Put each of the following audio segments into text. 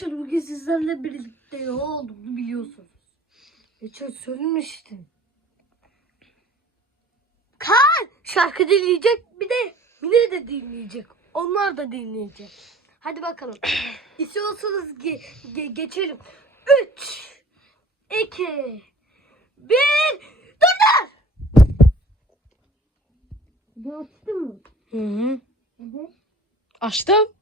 Arkadaşlar bugün sizlerle birlikte ne olduğunu biliyorsunuz. Geçen söylemiştim. Kaan şarkı dinleyecek bir de Mine de dinleyecek. Onlar da dinleyecek. Hadi bakalım. İstiyorsanız ge- ge- geçelim. 3 2 1 Dur dur. Bu açtı mı? Hı hı. Evet. Açtım.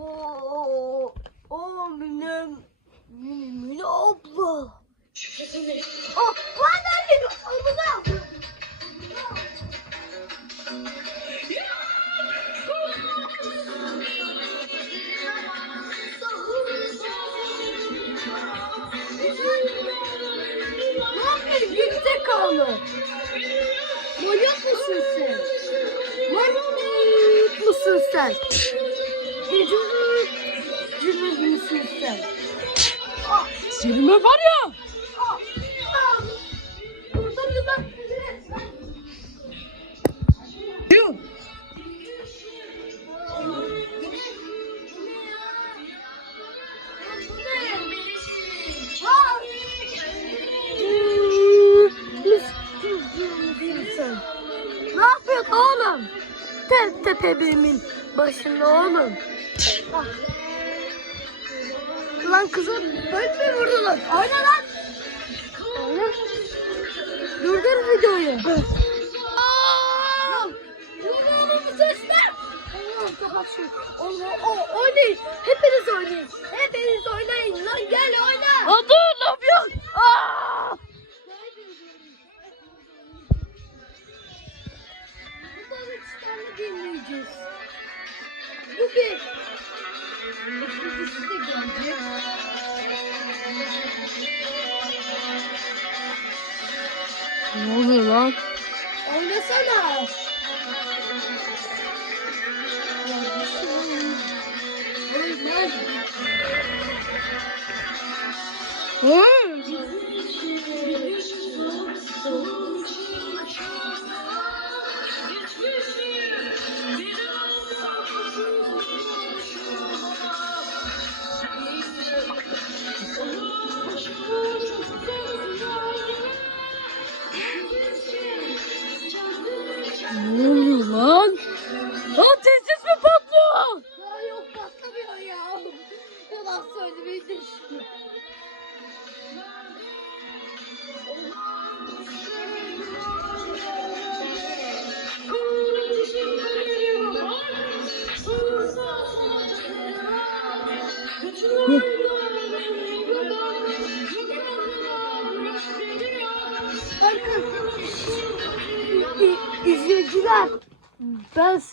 Oo, oo Mine, Mine, Mine abla. Oh, lan anne, abla. Yüksek kanı? Manyak mısın sen? Manyak mısın sen? Selime var ya. Ne yapıyorsun oğlum? Te tepemin başında oğlum. Ah. Lan kızım böyle mi vurdular? Oyna lan. Oyna. Durdur videoyu. Oluyor bu sesler? Allah'ım kapat şu. Allah, o, oynayın. Hepiniz oynayın. Hepiniz oynayın. Lan gel oyna. Aa, dur ne yapıyorsun? Aa! Bu balıkçılarla dinleyeceğiz. Bu bir. Ne oluyor lan? Oynasana. Oynaz. Hı?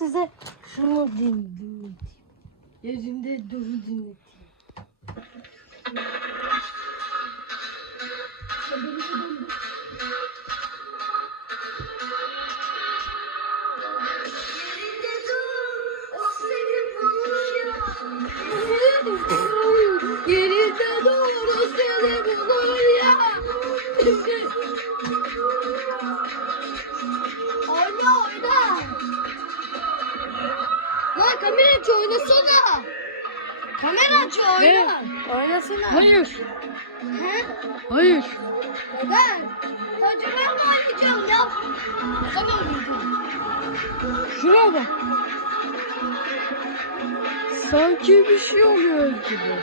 Size şunu din- dinleteyim. Yerinde duru dinleteyim. Aç oyna. Oynasana. Hayır. He? Hayır. Neden? Sadece ben mi oynayacağım ya? Sen oynayacaksın. Şuraya bak. Sanki bir şey oluyor gibi.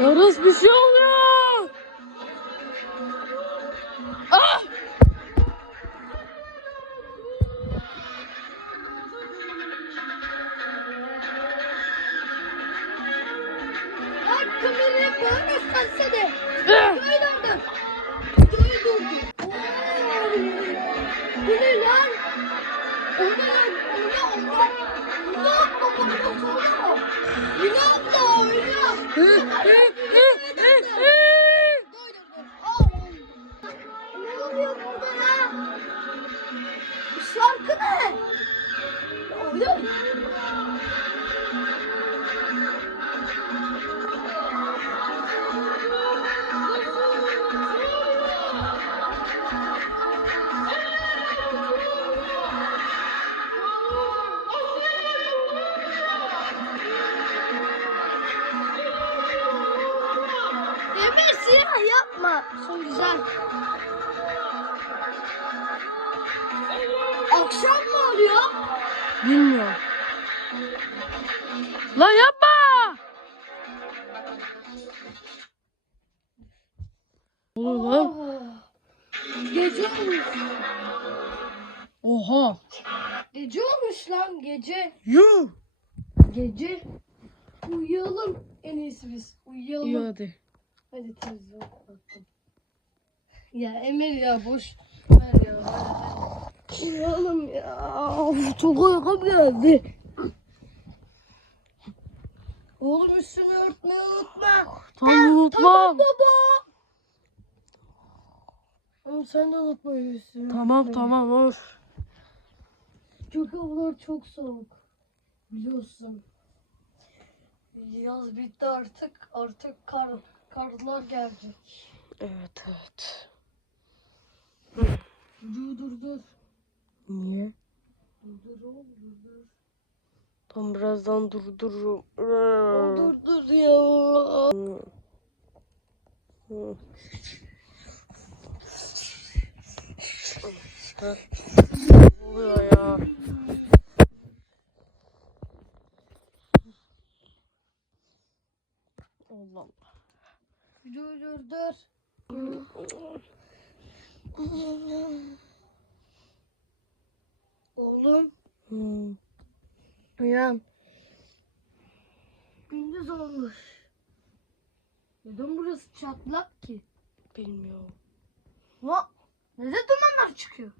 Yarız bir şey oluyor. Son güzel. Akşam mı oluyor? Bilmiyorum. Lan yapma. Oğlum lan. Gece olmuş. Oha. Gece olmuş lan gece. Yuh. Gece. Uyuyalım en iyisi biz. Uyuyalım. İyi hadi. Hadi televizyon kapattım. Ya Emir ya boş ver ya. Uyuyalım ya. Of, çok uykum geldi. Oğlum üstünü örtmeyi unutma. Tamam unutmam. Tamam baba. Oğlum sen de unutma üstünü. Tamam tamam of. Çok havalar çok soğuk. Biliyorsun. Yaz bitti artık. Artık kar karlar gelecek. Evet evet. Dur dur dur. Niye? Dur dur oğlum dur dur. Tam birazdan durdururum. Dur dur ya. Ha, oluyor ya? Allah Allah. Dur dur dur. Oğlum Hı. uyan. Gündüz olmuş. Neden burası çatlak ki? Bilmiyorum. La neden dumanlar çıkıyor?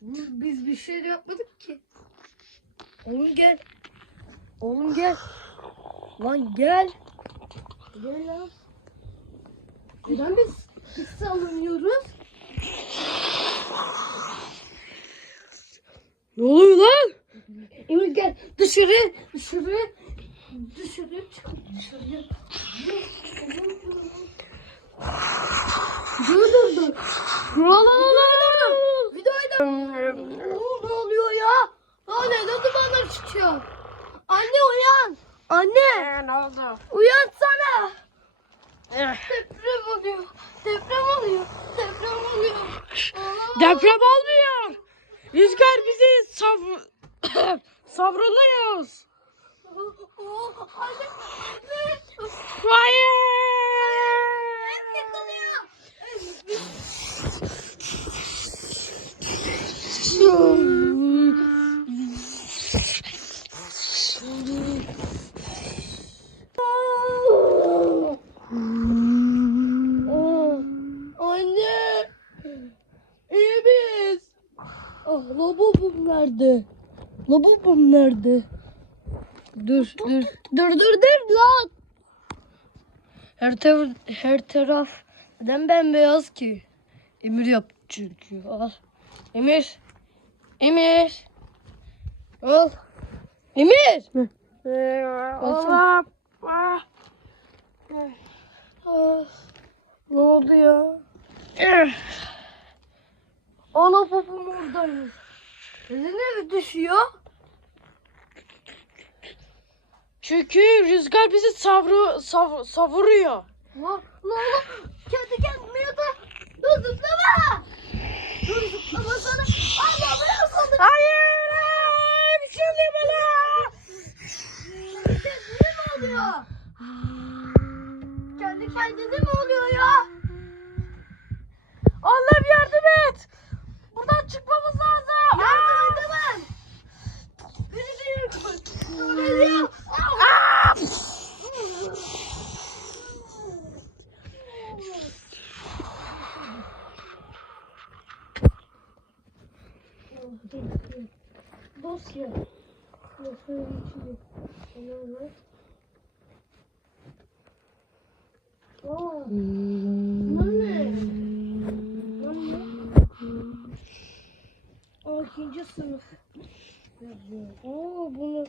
Biz bir şey de yapmadık ki. Oğlum gel. Oğlum gel. Lan gel. Gel lan. Neden biz hiç sallanıyoruz? Ne oluyor lan? Emir gel dışarı dışarı dışarı çık dışarıya. Dur dur dur. Lan lan lan lan. Videoyu da... Ne oluyor ya? Aa neden dumanlar çıkıyor? Anne uyan. Anne Ne oldu? uyansana. Deprem oluyor. Deprem oluyor. Deprem oluyor. Deprem olmuyor. Rüzgar bizi sav savruluyoruz. Hayır. Ev yıkılıyor. Aa, Anne. İyi miyiz? Ah lavabom nerede? Lavabom nerede? Dur dur. Dur dur dur lan. Her, taraf her taraf neden bembeyaz ki? Emir yaptı çünkü. Al. Emir. Emir. Al. Emir. Allah. Ah, ne oldu ya? Ana babam oradayız. Neden düşüyor? Çünkü rüzgar bizi savru, sav, savuruyor. La la la. Kendi kendime ya da dur zıplama. Dur zıplama sana. Allah bana sandım. Hayır. Bir şey oluyor bana. Ne mi oluyor? Kendi kendine mi oluyor ya? Allah'ım yardım et. Buradan çıkmamız lazım. Yardım edemem. Aa! Dosya. Dosyanın içinde. Ne var? Aa, bunlar ne? Bunlar ne? Sınıf. Aa, bunu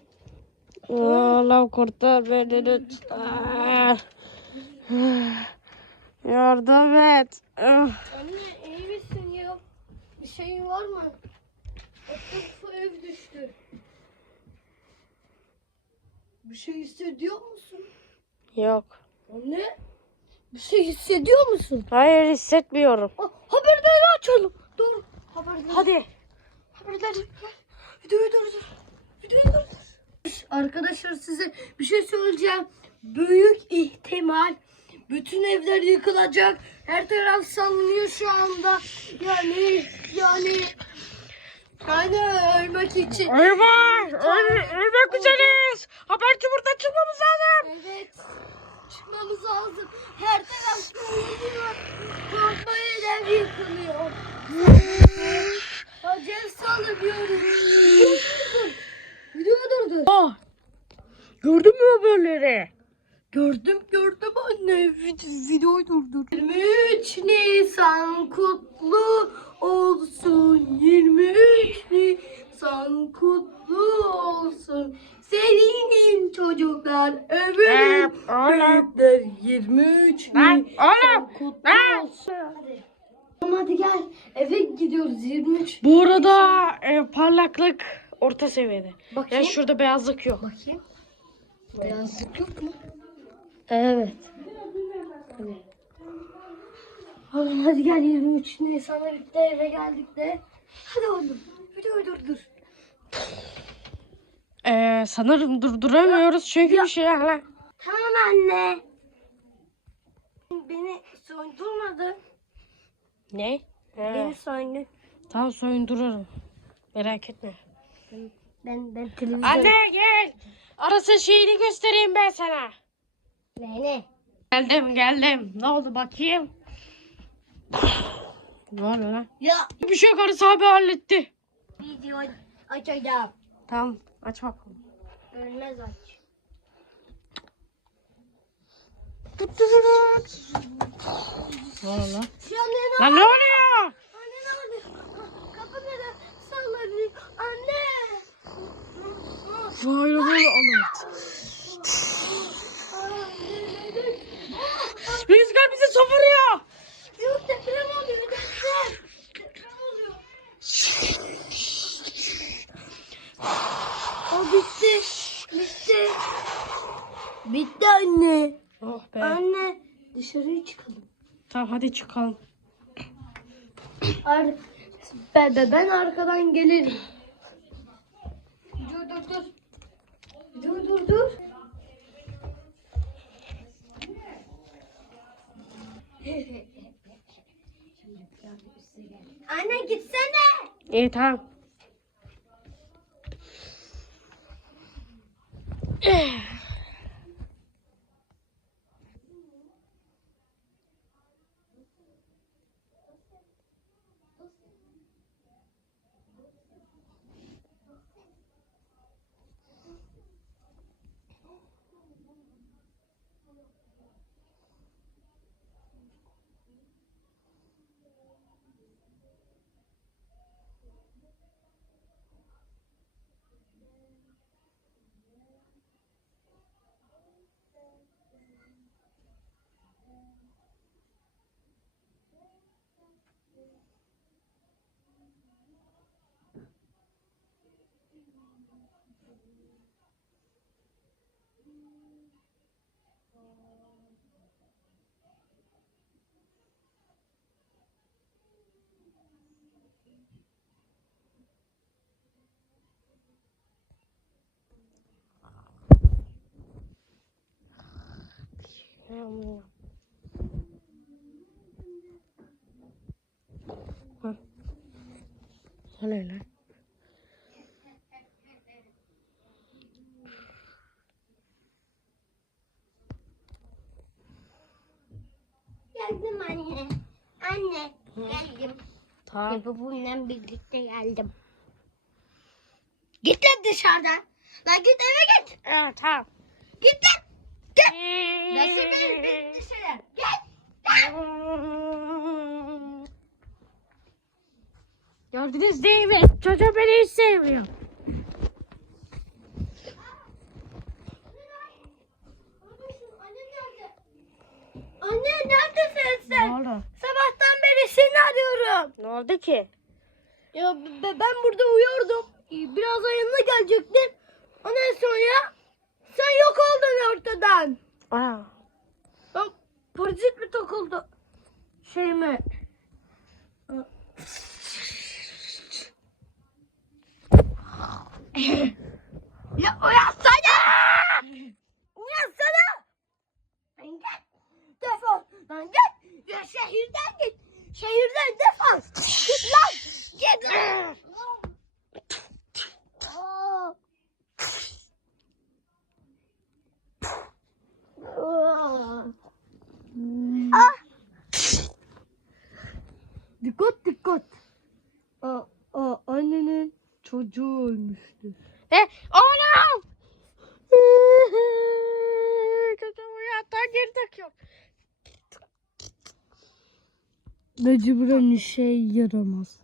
Allah kurtar beni lütfen. Yardım et. Anne iyi misin ya? Bir şeyin var mı? Etrafı ev düştü. Bir şey hissediyor musun? Yok. Anne? Bir şey hissediyor musun? Hayır hissetmiyorum. Aa, haberleri açalım. Dur. Haberleri. Hadi. Haberleri. Videoyu durdur. Videoyu durdur. Arkadaşlar size bir şey söyleyeceğim. Büyük ihtimal bütün evler yıkılacak. Her taraf sallanıyor şu anda. Yani yani yani ölmek için. Eyvah! Öl, ölmek üzereyiz. Haberci burada çıkmamız lazım. Evet. Çıkmamız lazım. Her taraf sallanıyor. Korkmayın ev yıkılıyor. Acil sallanıyoruz. Video durdu. Ah! Gördün mü haberleri? Gördüm gördüm anne. Vid- videoyu durdur. 23 Nisan kutlu olsun. 23 Nisan kutlu olsun. Senin çocuklar ömrün Hep oğlum. büyükler. 23 Lan Nisan kutlu olsun. Hadi. Hadi gel. Eve gidiyoruz 23. Bu arada e, parlaklık orta seviyede. Bakayım. Yani şurada beyazlık yok. Bakayım. Beyazlık yok mu? Evet. Hadi. Oğlum hadi gel 23 Nisan'da bitti eve geldik de. Hadi oğlum. Videoyu durdur. Ee, sanırım durduramıyoruz çünkü bir şey hala. Tamam anne. Beni soyundurmadı. Ne? Beni Ee, soyundu. tamam soyundurarım. Merak etme. Ben ben televizyon. Anne gel. Arasın şeyini göstereyim ben sana. Ne ne? Geldim geldim. Ne oldu bakayım? Ne oldu lan? Ya Bir şey yok Arası abi halletti. video açacağım. Tamam aç bakalım. Ölmez aç. Ne oldu lan? Lan ne oluyor? Anne ne oldu? Kapı neden sallanıyor? Anne. Fireball alert. Rüzgar bizi savuruyor. Yok deprem oluyor deprem. Deprem oluyor. O bitti. Bitti. Bitti anne. Oh be. Anne dışarıya çıkalım. Tamam hadi çıkalım. Ben, ben arkadan gelirim. Dur dur dur. Dur dur dur. Anne gitsene. İyi tamam. Hı. O ne lan? Geldim anne. Anne geldim. Tamam. Babamla birlikte geldim. Git lan dışarıdan. Lan git eve git. Evet tamam. Git lan. Git. Nasıl beni dışarı? Git. Gördünüz değil mi? Çocuğum beni hiç sevmiyor. Anne neredesin Ne sen? oldu? Sabahtan beri seni arıyorum. Ne oldu ki? Ya be- ben burada uyuyordum. Biraz yanına gelecektim. Ondan sonra sen yok oldun ortadan. Aa. Ben polis parazit mi takıldı? Şey mi? ya uyansana! Uyansana! Lan git! Defol! Lan git! Ya şehirden git! Şehirden defol! Git lan! Git! Aa! Aa! Ah! Dikkat dikkat. Aa, aa, annenin çocuğu ölmüştü. E oğlum. Çocuğumu yatağa geri takıyorum. Mecburen işe yaramaz.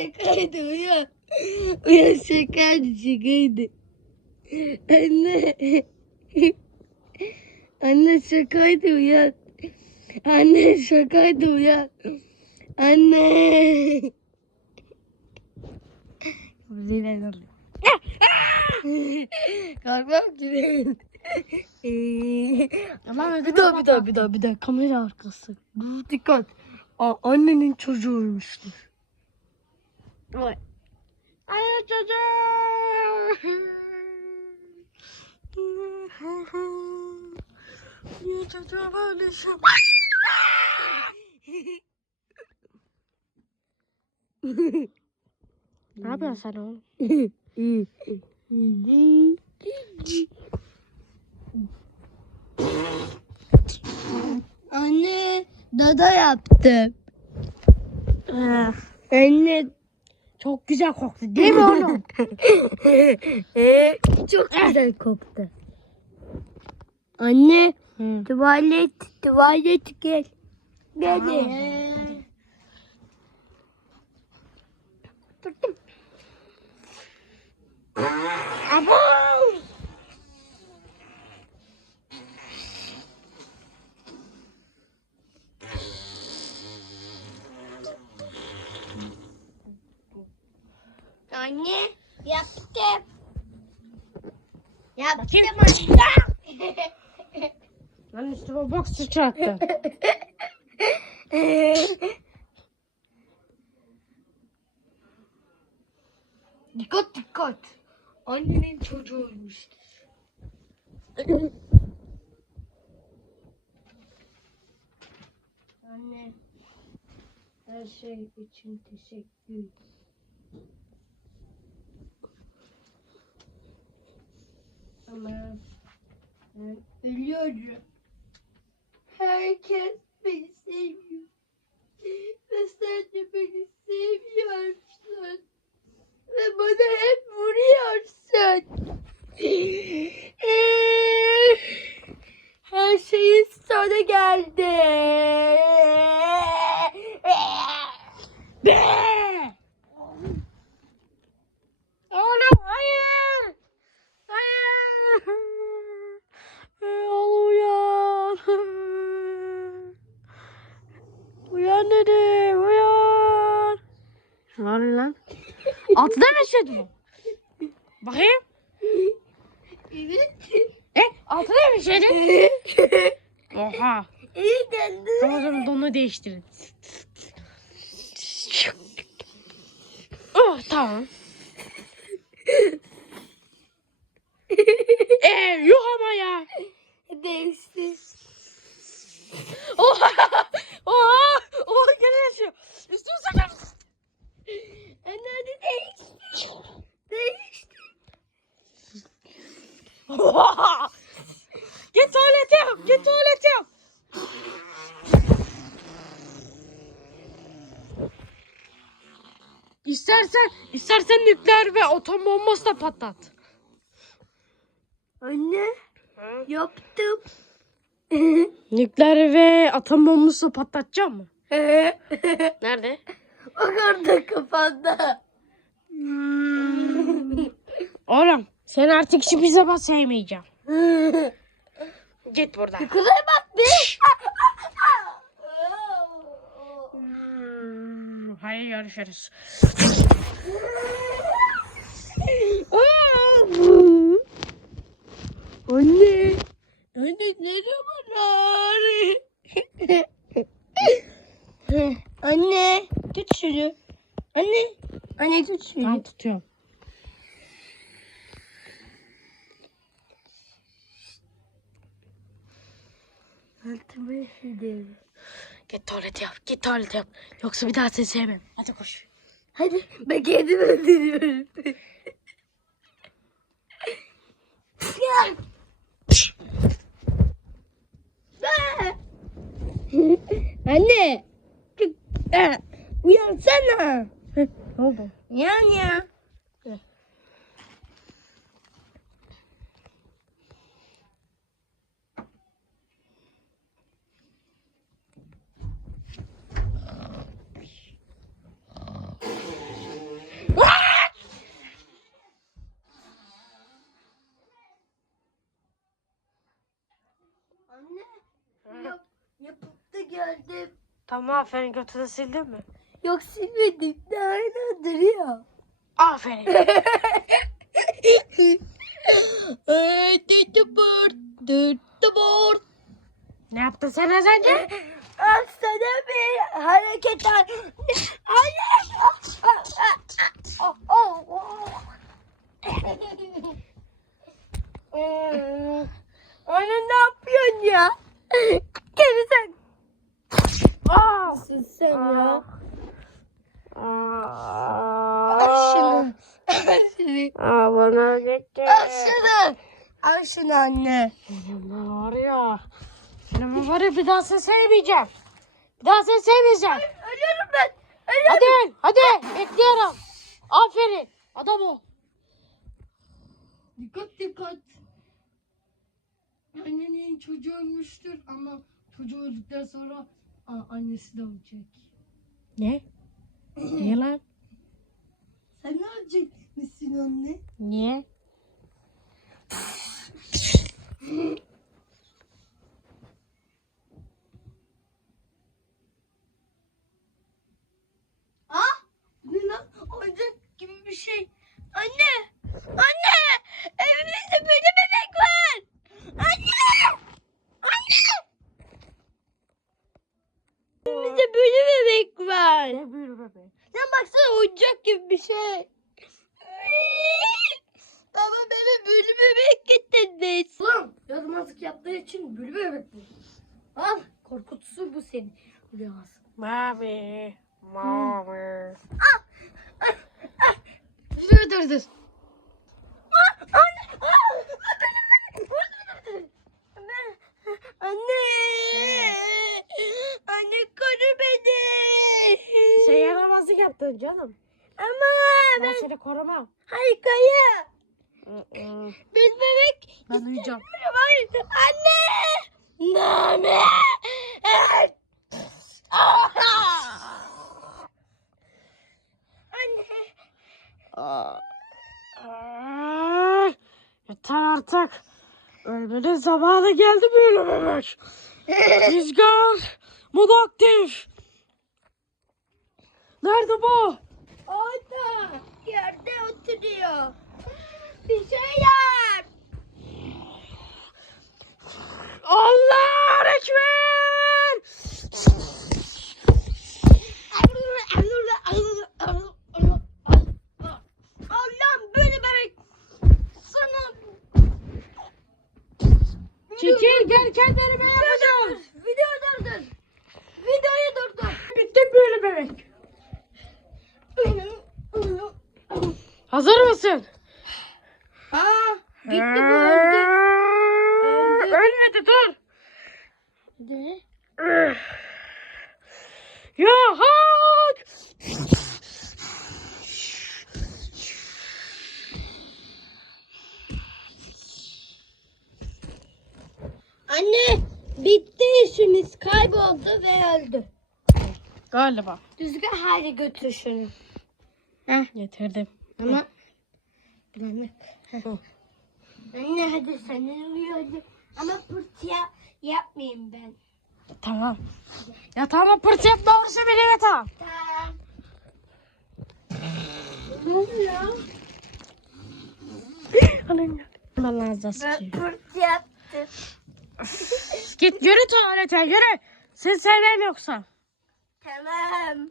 Şakaydı uyan. Uyan şakaydı şakaydı. Anne. Anne şakaydı uyan. Anne şakaydı uyan. Anne. Zile. Kalkmam ki. Lan bir daha bir daha bir daha bir daha kamera arkası. Dikkat. Aa, annenin çocuğu ölmüştür. Vay. Ay çocuğum. Niye çocuğum öyle şey? Ne yapıyorsun sen oğlum? Anne dada yaptım. Anne Çok güzel koktu değil mi oğlum? Ee, çok güzel koktu. Anne Hı. tuvalet tuvalet gel. Gel. Tuttum. Abo! Anne yaptım. Yaptım Bakayım. Lan üstüme bok sıçrattı. Dikkat dikkat. Annenin çocuğu ölmüştür. Anne. Her şey için teşekkür. Ama ben ölüyorum. Herkes beni seviyor. Ve sen de beni seviyorsun. Ve bana hep vuruyorsun. Her şeyin sonu geldi. Oğlum hayır. Hayır. Ey oğlum uyan. Uyan dedim uyan. Oluyor lan? Altıda yaşıyordu bu? Bakayım. Evet. E altıda yaşıyordu? Oha. İyi geldi. Tamam o zaman donunu değiştirin. Oh tamam. Eee yuh ama ya. Değişti. Oha. Oha. Oha gene yaşıyor. Üstümü saçar. Anne hadi değişti. Değişti. Oha. Git tuvalete yap. Git tuvalete yap. İstersen, istersen nükleer ve atom bombası da patlat. Anne yaptım. Nükleer ve atom bombası patlatacağım mı? Nerede? Bak orada kafanda. Oğlum sen artık hiçbir zaman sevmeyeceğim. Git buradan. Yukarıya bak bir. Hmm, Hadi görüşürüz. Anne. Anne ne zamanlar? Anne tut şunu. Anne. Anne tut şunu. Tamam tutuyorum. Altıma işedim. Git tuvalet yap. Git tuvalet yap. Yoksa bir daha seni sevmem. Hadi koş. Hadi ben kendimi öldürüyorum. Ya. Ah! Anne. Ah, Uyansana. Ne oldu? Yan ya. Anne. Yap, yapıp da geldim. Tamam aferin götünü sildin mi? Yok silmedim. Daha hala duruyor. Aferin. Ne yaptın sen az önce? Sana bir hareket al. Anne. Oh, oh, oh. Hmm. Anne ne yapıyorsun ya? Geri sen. Aa! Sen ya. Aa! Al şunu. Al şunu. Aa, bana gitti. Al şunu. Al şunu anne. Senin var ya. Senin var ya bir daha seni sevmeyeceğim. Bir daha seni sevmeyeceğim. Ölüyorum ben. Ölüyorum. Hadi öl, hadi bekliyorum. Aferin. Adam ol. Dikkat dikkat. Annenin çocuğu ölmüştür ama çocuğu öldükten sonra a, annesi de ölecek. Ne? Niye lan? Sen ne ölecek misin anne? Niye? Ah! Ne lan? Oyuncak gibi bir şey. Anne! Anne! Evimizde böyle bebek var! Anne! Anne! Evimizde böyle bebek var. Ne büyür bebeğim? Lan baksana oyuncak gibi bir şey. Baba bebe bülü bebek getirmiş. Ulan yaramazlık yaptığı için bülü bebek bu. Al korkutusu bu senin. Uyuyamazsın. Mami. Mami. Dur dur dur. Anne! Anne! Anne! Anne koru beni. Sen yaramazlık yaptın canım. Ama Ben ben seni korumam. hayır kaya. Hı-hı. Bir bebek Ben uyuyacağım. Hayır. Anne! Nane! Anne! Yeter artık. Ölmenin zamanı geldi böyle bebek. Rüzgar. Mod aktif. Nerede bu? Orada yerde oturuyor. Bir şey yap. Allah Ekber. Allah'ım böyle bebek. Sana Çekil gel kendini ben yapacağım. video durdur. Videoyu durdur. Bitti böyle bebek. Hazır mısın? Aa, gitti bu öldü. Ölmedi dur. Ne? Ya hak. Anne Bitti işimiz kayboldu ve öldü. Galiba. Düzgün hale götür şunu. Heh. Getirdim. Ama anne. hadi sen uyuyor hadi. Ama pırtıya yapmayayım ben. Tamam. Ya tamam pırt yap doğrusu bile tamam. Tamam. Ne oluyor? Ben ağzına Ben pırt yaptım. Git yürü tuvalete yürü. Sen sevmem yoksa. Tamam.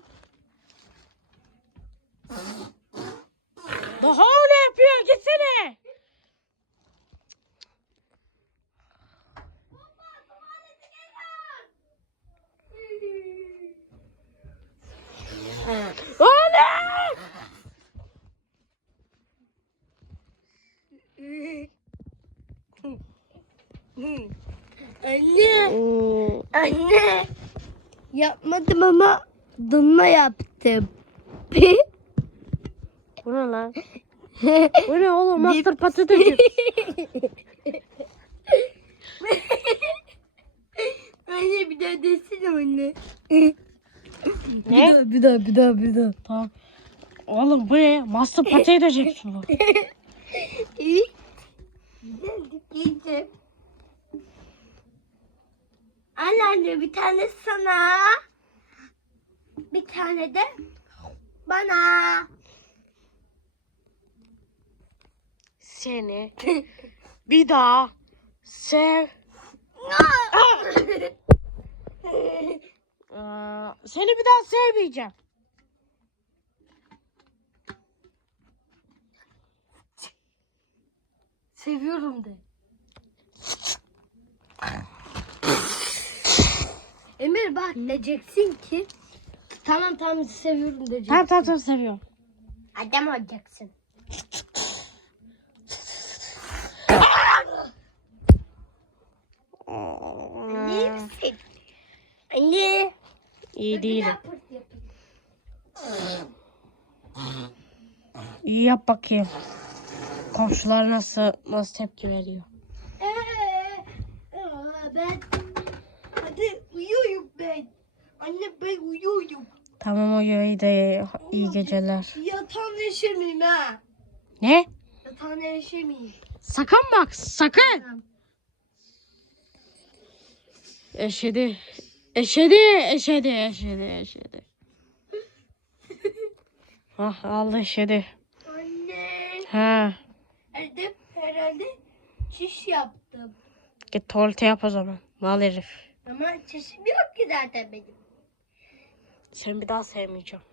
Daha ne yapıyor gitsene. Oğlum! Anne. Anne. Yapmadım ama donma yaptım. Bu ne lan? Bu ne oğlum? Master patates. anne bir daha desene anne. Ne? Bir daha bir daha bir daha. Tamam. Oğlum bu ne? Master patates bu. İyi. Geldik yiyeceğim. Anne anne bir tane sana. Bir tane de bana. Seni bir daha sev. Aa, seni bir daha sevmeyeceğim. Seviyorum de. Emir bak diyeceksin ki tamam tamam seviyorum diyeceksin. Tamam tamam tamam seviyorum. Adam olacaksın. Anne misin? Anne. İyi değilim. İyi yap bakayım. Komşular nasıl nasıl tepki veriyor? Ee, ben hadi uyuyorum ben. Anne ben uyuyorum. Tamam o iyi de iyi geceler. Yatağın eşemeyim ha. Ne? Yatağın eşemeyim. Sakın bak sakın. Eşedi. Eşedi, eşedi, eşedi, eşedi. Ah aldı eşedi. Anne. Ha. Herhalde, herhalde çiş yaptım. Git tuvalete yap o zaman. Mal herif. Ama çişim yok ki zaten benim. Sen bir daha sevmeyeceğim.